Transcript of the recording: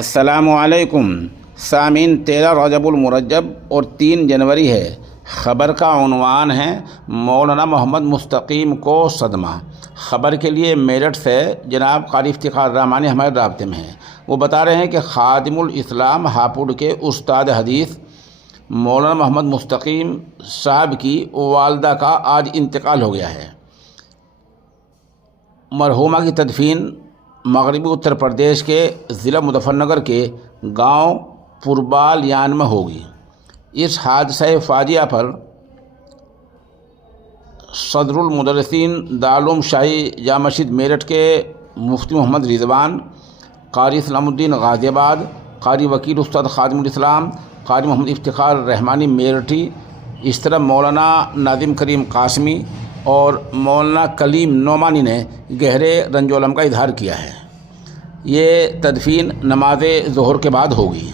السلام علیکم سامعین، 13 رجب المرجب اور 3 جنوری ہے۔ خبر کا عنوان ہے مولانا محمد مستقیم کو صدمہ۔ خبر کے لیے میرٹھ سے جناب قاری افتخار رحمانی ہمارے رابطے میں ہیں۔ وہ بتا رہے ہیں کہ خادم الاسلام ہاپوڑ کے استاد حدیث مولانا محمد مستقیم صاحب کی والدہ کا آج انتقال ہو گیا ہے۔ مرحومہ کی تدفین مغربی اتر پردیش کے ضلع مظفر نگر کے گاؤں پوربالیان میں ہوگی۔ اس حادثہ فاجعہ پر صدر المدرسین دارالعلوم شاہی جامع مسجد میرٹھ کے مفتی محمد رضوان، قاری اسلام الدین غازی آباد، قاری وکیل استاد خادم الاسلام قاری محمد افتخار رحمانی میرٹھی، اس طرح مولانا ناظم کریم قاسمی اور مولانا کلیم نعمانی نے گہرے رنج و الم کا اظہار کیا ہے۔ یہ تدفین نماز ظہر کے بعد ہوگی۔